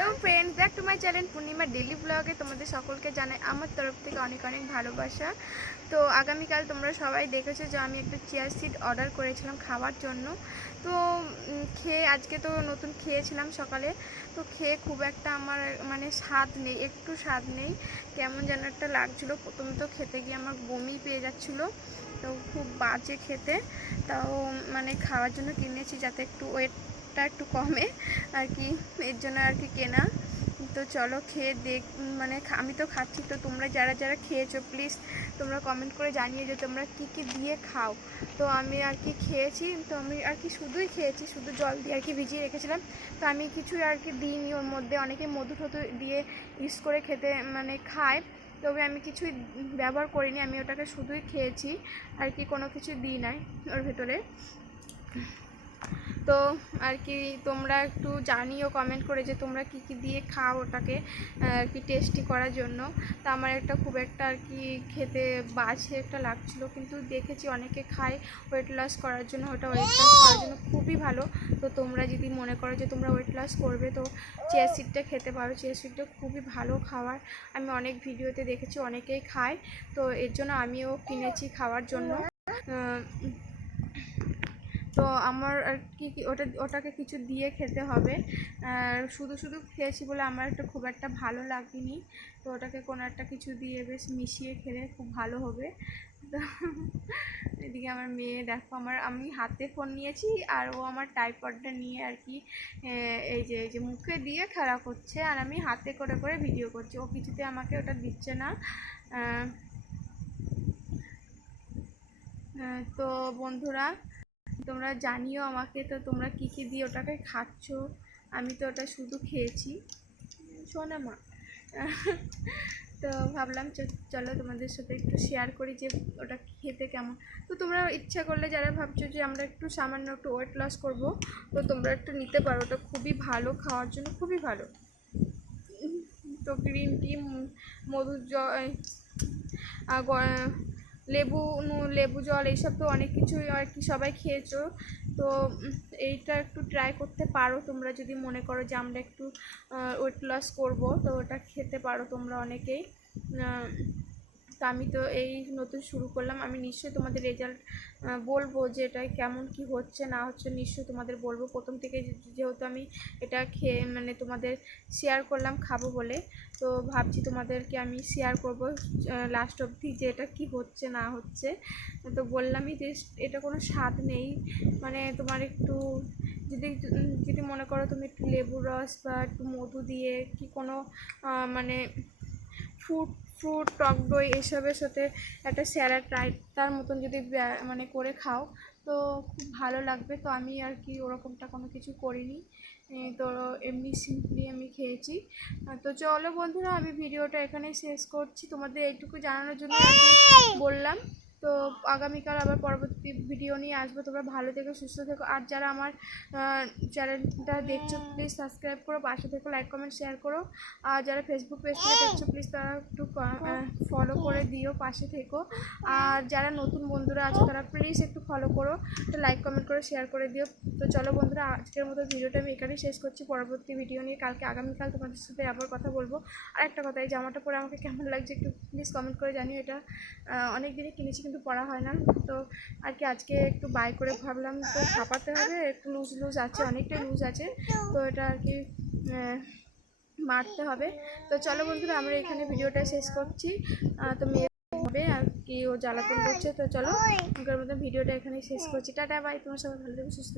Hello friends back to my channel Purnima daily ব্লগে তোমাদের সকলকে জানাই আমার তরফ থেকে অনেক অনেক ভালোবাসা। তো আগামীকাল তোমরা সবাই দেখেছ যে আমি একটা চেয়ার সিট অর্ডার করেছিলাম খাওয়ার জন্য। তো খেয়ে আজকে তো নতুন খেয়েছিলাম সকালে। তো খেয়ে খুব একটা আমার মানে স্বাদ নেই, একটু স্বাদ নেই। কেমন যেন একটা লাগছিল। প্রথমে তো খেতে গিয়ে আমার বমি পেয়ে যাচ্ছিল। তো খুব বাজে খেতে। তাও মানে খাওয়ার জন্য কিনেছি যাতে একটু ওয়েটটা একটু কমে আর কি, এর জন্য আর কি কেনা। তো চলো খেয়ে দেখ মানে আমি তো খাচ্ছি, তো তোমরা যারা যারা খেয়েছো প্লিজ তোমরা কমেন্ট করে জানিয়ে যে তোমরা কী কী দিয়ে খাও। তো আমি আর কি খেয়েছি, তো আমি আর কি শুধুই খেয়েছি, শুধু জল দিয়ে আর কি ভিজিয়ে রেখেছিলাম। তো আমি কিছুই আর কি দিইনি, ওর মধ্যে অনেকে মধু টধু দিয়ে ইউজ করে খেতে মানে খায়। তবে আমি কিছুই ব্যবহার করিনি, আমি ওটাকে শুধুই খেয়েছি, আর কি কোনো কিছু দিই নাই ওর ভেতরে। তো আর কি তোমরা একটু জানিও কমেন্ট করে যে তোমরা কি কি দিয়ে খাও ওটাকে, আর কি টেস্টি করার জন্য। তা আমার একটা খুব একটা আর কি খেতে বাজে একটা লাগছিল, কিন্তু দেখেছি অনেকে খায় ওয়েট লস করার জন্য, ওটা ওয়েট লস করার জন্য খুবই ভালো। তো তোমরা যদি মনে করো যে তোমরা ওয়েট লস করবে, তো চেয়ার সিডটা খেতে পারো। চেয়ার সিডটা খুবই ভালো খাওয়ার। আমি অনেক ভিডিওতে দেখেছি অনেকেই খায়, তো এর জন্য আমিও কিনেছি খাওয়ার জন্য। তো আমার আর কি ওটা, ওটাকে কিছু দিয়ে খেতে হবে। শুধু শুধু খেয়েছি বলে আমার একটা খুব একটা ভালো লাগেনি। তো ওটাকে কোনো একটা কিছু দিয়ে বেশ মিশিয়ে খেলে খুব ভালো হবে। তো এদিকে আমার মেয়ে দেখো, আমার, আমি হাতে ফোন নিয়েছি আর ও আমার টাইপডটা নিয়ে আর কি এই যে এই যে মুখে দিয়ে খেলা করছে আর আমি হাতে করে করে ভিডিও করছি। ও কিছুতে আমাকে ওটা দিচ্ছে না। তো বন্ধুরা তোমরা জানিও আমাকে, তো তোমরা কী কী দিয়ে ওটাকে খাচ্ছ? আমি তো ওটা শুধু খেয়েছি। শোনা মা। তো ভাবলাম চলো তোমাদের সাথে একটু শেয়ার করি যে ওটা খেতে কেমন। তো তোমরা ইচ্ছা করলে যারা ভাবছ যে আমরা একটু সামান্য একটু ওয়েট লস করব, তো তোমরা একটু নিতে পারো। ওটা খুবই ভালো, খাওয়ার জন্য খুবই ভালো। তো গ্রিন টি মধুর জল লেবু লেবু জল এইসব তো অনেক কিছুই আর কি সবাই খেয়েছো। তো এইটা একটু ট্রাই করতে পারো তোমরা যদি মনে করো যে আমরা একটু ওয়েট লস করব, তো ওটা খেতে পারো তোমরা অনেকেই। তো আমি তো এই নতুন শুরু করলাম। আমি নিশ্চয়ই তোমাদের রেজাল্ট বলব যে এটা কেমন কি হচ্ছে, না হচ্ছে নিশ্চয়ই তোমাদের বলব। প্রথম থেকে যেহেতু আমি এটা খেয়ে মানে তোমাদের শেয়ার করলাম খাব বলে, তো ভাবছি তোমাদেরকে আমি শেয়ার করব লাস্ট অবধি যে এটা কি হচ্ছে, না হচ্ছে। তো বললামই যে এটা কোনো স্বাদ নেই। মানে তোমার একটু, যদি যদি মনে করো তুমি একটু লেবুর রস বা একটু মধু দিয়ে কি কোনো মানে ফ্রুট ফ্রুট টক দই এসবের সাথে একটা স্যালাড রায়তার মতন যদি মানে করে খাও, তো খুব ভালো লাগবে। তো আমি আর কি ওরকমটা কোনো কিছু করিনি। তো এমনি সিম্পলি আমি খেয়েছি। তো চলো বন্ধুরা, আমি ভিডিওটা এখানেই শেষ করছি। তোমাদের এইটুকু জানানোর জন্য বললাম। তো আগামীকাল আবার পরবর্তী ভিডিও নিয়ে আসব। তোমরা ভালো থেকো, সুস্থ থেকো। আর যারা আমার চ্যানেলটা দেখছ প্লিজ সাবস্ক্রাইব করো, পাশে থেকো লাইক কমেন্ট শেয়ার করো। আর যারা ফেসবুক পেজ থেকে দেখছ প্লিজ তারা একটু ফলো করে দিও, পাশে থেকো। আর যারা নতুন বন্ধুরা আছে, তারা প্লিজ একটু ফলো করো লাইক কমেন্ট করে শেয়ার করে দিও। তো চলো বন্ধুরা, আজকের মতো ভিডিওটা আমি এখানেই শেষ করছি। পরবর্তী ভিডিও নিয়ে কালকে, আগামীকাল তোমাদের সাথে আবার কথা বলব। আর একটা কথা, এই জামাটা পরে আমাকে কেমন লাগছে একটু প্লিজ কমেন্ট করে জানিও। এটা অনেক দিনই কিনেছি কিন্তু পড়া হয় না। তো আর কি আজকে একটু বাই করে ভাবলাম, তো ছাপাতে হবে একটু লুজ লুজ আছে, অনেকটা লুজ আছে। তো এটা আর কি মারতে হবে। তো চলো বন্ধুরা, আমরা এখানে ভিডিওটা শেষ করছি। তো মেয়ে হবে আর কি, ও জ্বালাতন করছে। তো চলো মতো ভিডিওটা এখানে শেষ করছি। Tata, bye. তোমার সবাই ভালো থেকে, সুস্থ